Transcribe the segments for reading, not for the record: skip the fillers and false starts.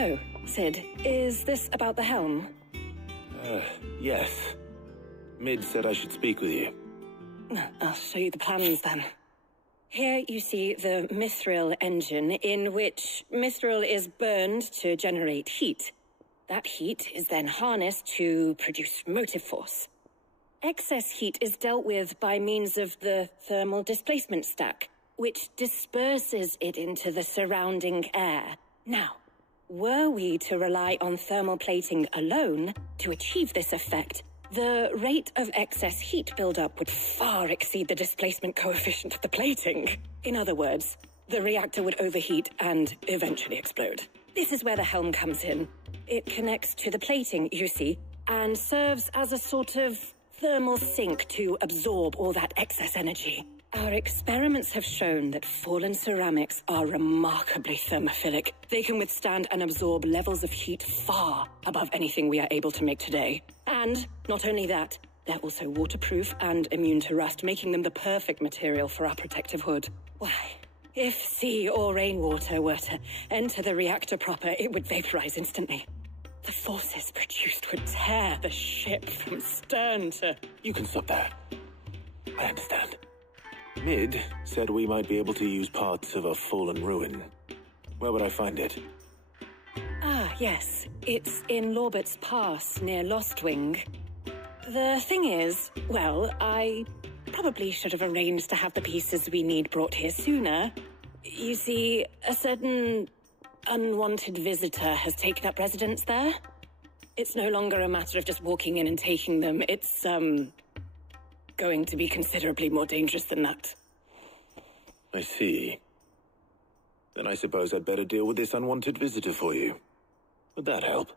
Oh, Sid, is this about the helm? Yes. Mid said I should speak with you. I'll show you the plans then. Here you see the mithril engine, in which mithril is burned to generate heat. That heat is then harnessed to produce motive force. Excess heat is dealt with by means of the thermal displacement stack, which disperses it into the surrounding air. Now, were we to rely on thermal plating alone to achieve this effect, the rate of excess heat buildup would far exceed the displacement coefficient of the plating. In other words, the reactor would overheat and eventually explode. This is where the helm comes in. It connects to the plating, you see, and serves as a sort of thermal sink to absorb all that excess energy. Our experiments have shown that fallen ceramics are remarkably thermophilic. They can withstand and absorb levels of heat far above anything we are able to make today. And not only that, they're also waterproof and immune to rust, making them the perfect material for our protective hood. Why, if sea or rainwater were to enter the reactor proper, it would vaporize instantly. The forces produced would tear the ship from stern to... You can stop there. I understand. Mid said we might be able to use parts of a fallen ruin. Where would I find it? Ah, yes. It's in Lorbert's Pass, near Lostwing. The thing is, well, I probably should have arranged to have the pieces we need brought here sooner. You see, a certain unwanted visitor has taken up residence there. It's no longer a matter of just walking in and taking them. It's, going to be considerably more dangerous than that. I see. Then I suppose I'd better deal with this unwanted visitor for you. Would that help?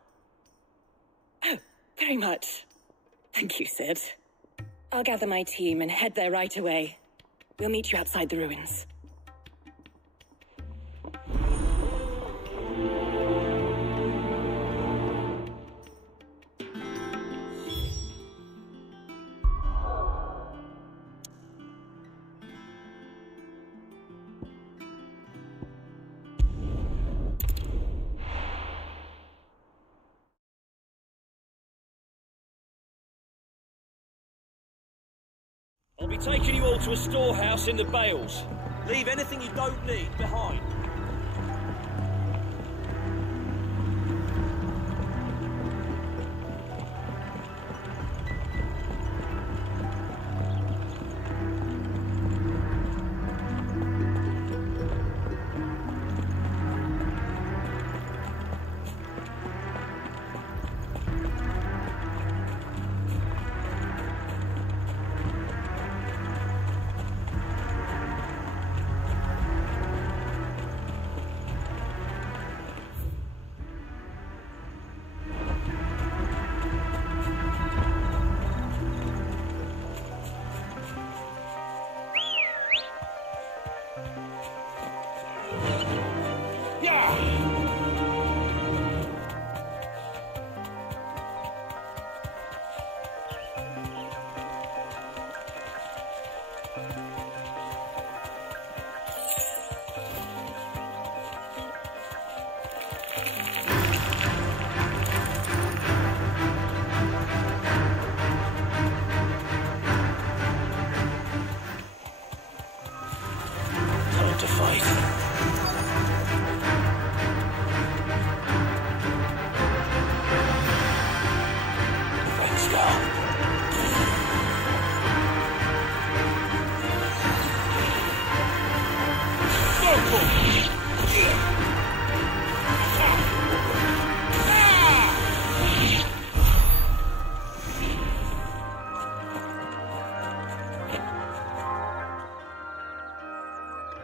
Oh, very much. Thank you, Sid. I'll gather my team and head there right away. We'll meet you outside the ruins. I'll be taking you all to a storehouse in the Bales. Leave anything you don't need behind.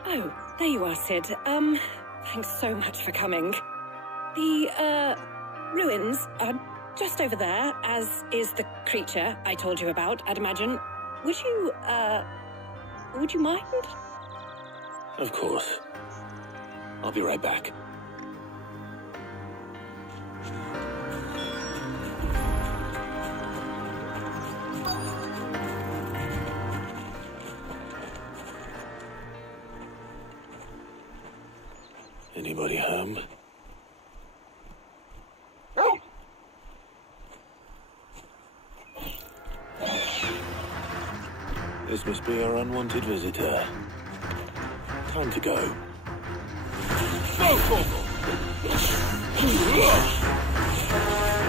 Oh, there you are, Sid. Thanks so much for coming. The, ruins are just over there, as is the creature I told you about, I'd imagine. Would you mind? Of course. I'll be right back. Anybody home? This must be our unwanted visitor. Time to go. Go, Corporal!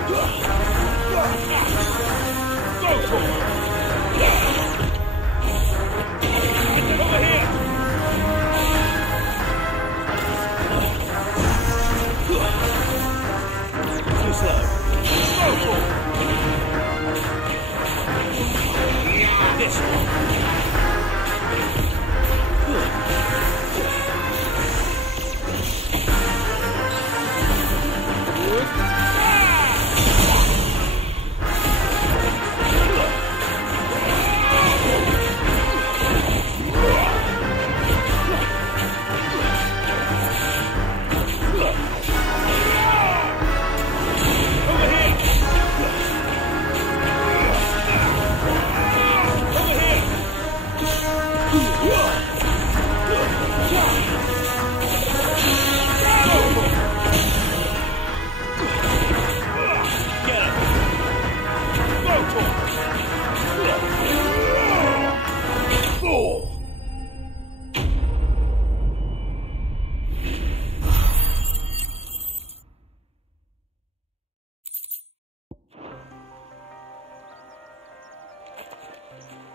Go, Corporal! Over here! Too slow. Go, Corporal! This one.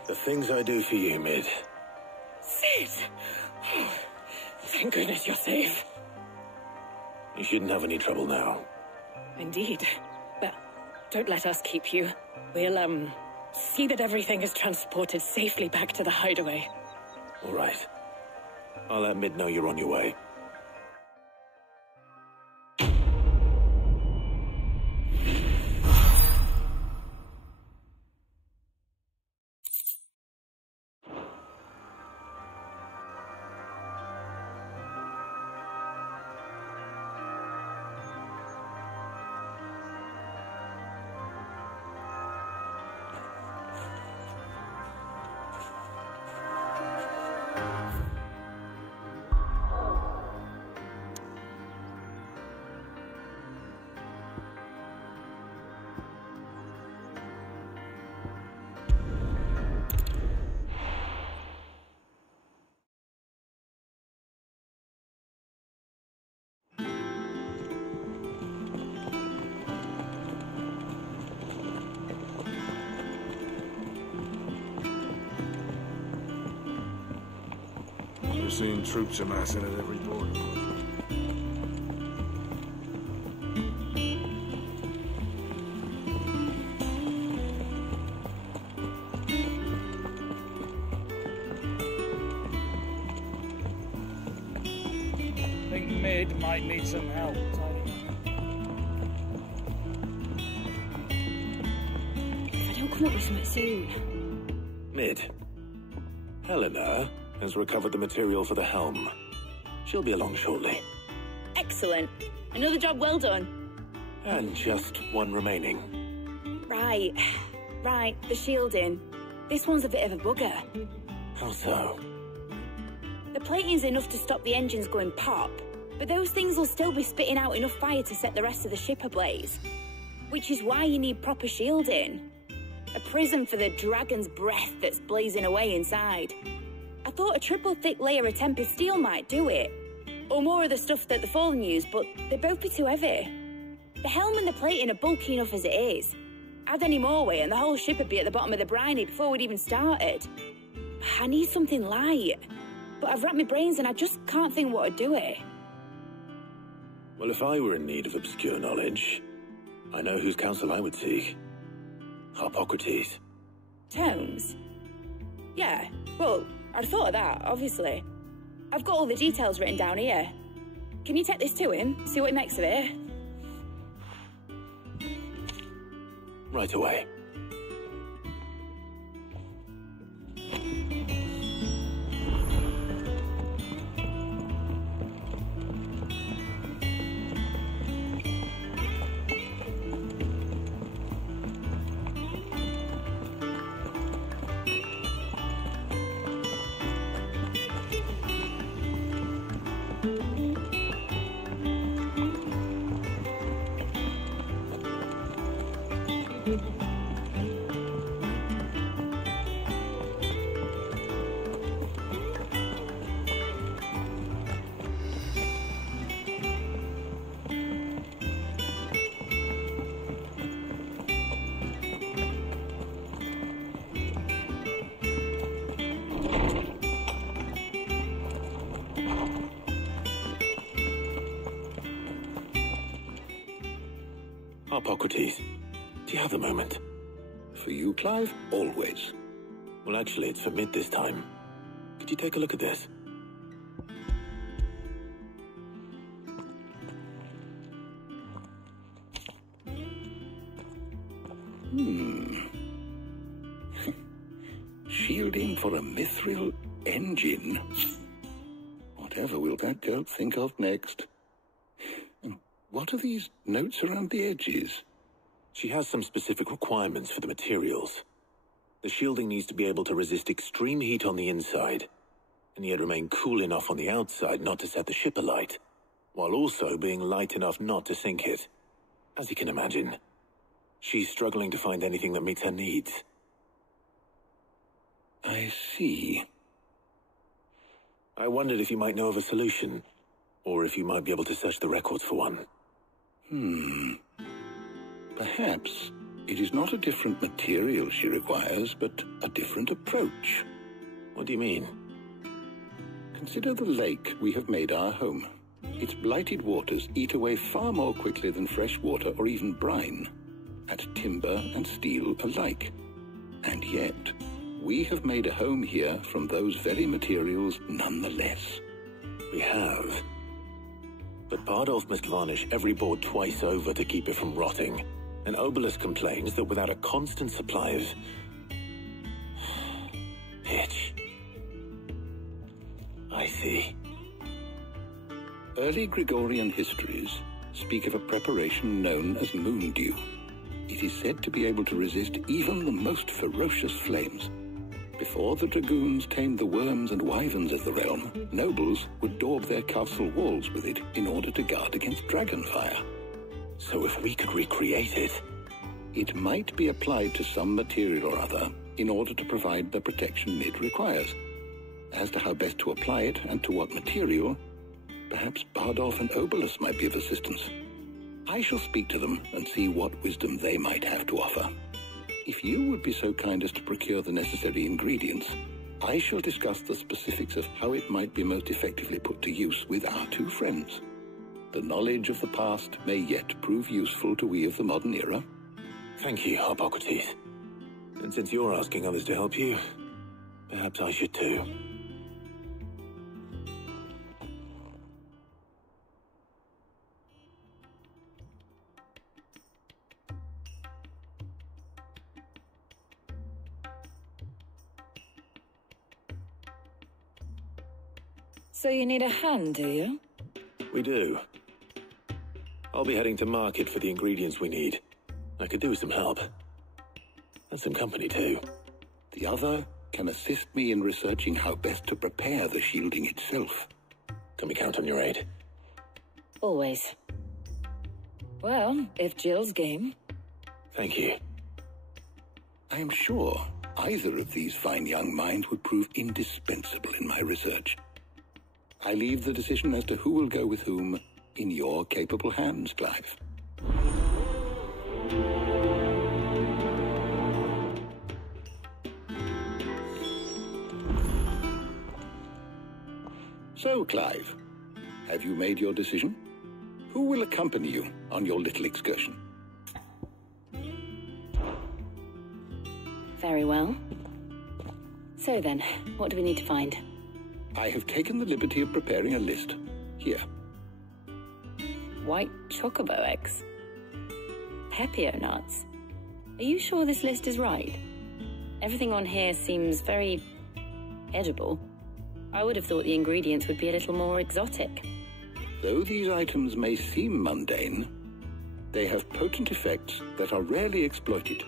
The things I do for you, Mid. Sid! Oh, thank goodness you're safe. You shouldn't have any trouble now. Indeed. But don't let us keep you. We'll, see that everything is transported safely back to the hideaway. All right. I'll let Mid know you're on your way. We're seeing troops amassing at every border post. I think Mid might need some help. If I don't come up with something soon. Mid. Helena has recovered the material for the helm. She'll be along shortly. Excellent. Another job well done. And just one remaining. Right, the shielding. This one's a bit of a bugger. How so? The plating's enough to stop the engines going pop, but those things will still be spitting out enough fire to set the rest of the ship ablaze. Which is why you need proper shielding. A prison for the dragon's breath that's blazing away inside. I thought a triple thick layer of tempered steel might do it. Or more of the stuff that the Fallen use, but they'd both be too heavy. The helm and the plating are bulky enough as it is. Add any more weight and the whole ship would be at the bottom of the briny before we'd even started. I need something light. But I've racked my brains and I just can't think what would do it. Well, if I were in need of obscure knowledge, I know whose counsel I would seek. Harpocrates. Tomes? Yeah, well, I'd thought of that, obviously. I've got all the details written down here. Can you take this to him, see what he makes of it? Right away. Harpocrates, do you have a moment? For you, Clive? Always. Well, actually, it's for Mid this time. Could you take a look at this? Shielding for a mithril engine. Whatever will that girl think of next? And what are these notes around the edges? She has some specific requirements for the materials. The shielding needs to be able to resist extreme heat on the inside, and yet remain cool enough on the outside not to set the ship alight, while also being light enough not to sink it. As you can imagine, she's struggling to find anything that meets her needs. I see. I wondered if you might know of a solution, or if you might be able to search the records for one. Perhaps it is not a different material she requires, but a different approach. What do you mean? Consider the lake we have made our home. Its blighted waters eat away far more quickly than fresh water or even brine, at timber and steel alike. And yet, we have made a home here from those very materials nonetheless. We have. But Bardolph must varnish every board twice over to keep it from rotting. And Obelus complains that without a constant supply of pitch. I see. Early Gregorian histories speak of a preparation known as moon dew. It is said to be able to resist even the most ferocious flames. Before the dragoons tamed the worms and wyverns of the realm, nobles would daub their castle walls with it in order to guard against dragonfire. So if we could recreate it... It might be applied to some material or other in order to provide the protection Mid requires. As to how best to apply it and to what material, perhaps Bardolph and Obelus might be of assistance. I shall speak to them and see what wisdom they might have to offer. If you would be so kind as to procure the necessary ingredients, I shall discuss the specifics of how it might be most effectively put to use with our two friends. The knowledge of the past may yet prove useful to we of the modern era. Thank you, Harpocrates. And since you're asking others to help you, perhaps I should too. So you need a hand, do you? We do. I'll be heading to market for the ingredients we need. I could do with some help. And some company, too. The other can assist me in researching how best to prepare the shielding itself. Can we count on your aid? Always. Well, if Jill's game. Thank you. I am sure either of these fine young minds would prove indispensable in my research. I leave the decision as to who will go with whom in your capable hands, Clive. So, Clive, have you made your decision? Who will accompany you on your little excursion? Very well. So then, what do we need to find? I have taken the liberty of preparing a list. Here. White chocobo eggs. Pepio nuts. Are you sure this list is right? Everything on here seems very edible. I would have thought the ingredients would be a little more exotic. Though these items may seem mundane, they have potent effects that are rarely exploited,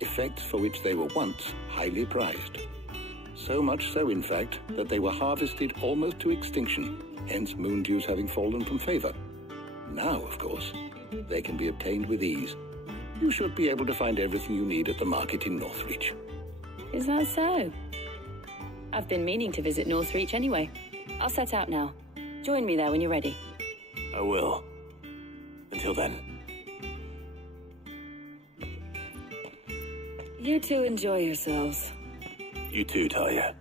effects for which they were once highly prized. So much so, in fact, that they were harvested almost to extinction, hence moon dews having fallen from favor. Now, of course, they can be obtained with ease. You should be able to find everything you need at the market in Northreach. Is that so? I've been meaning to visit Northreach anyway. I'll set out now. Join me there when you're ready. I will. Until then. You two enjoy yourselves. You too, Talia.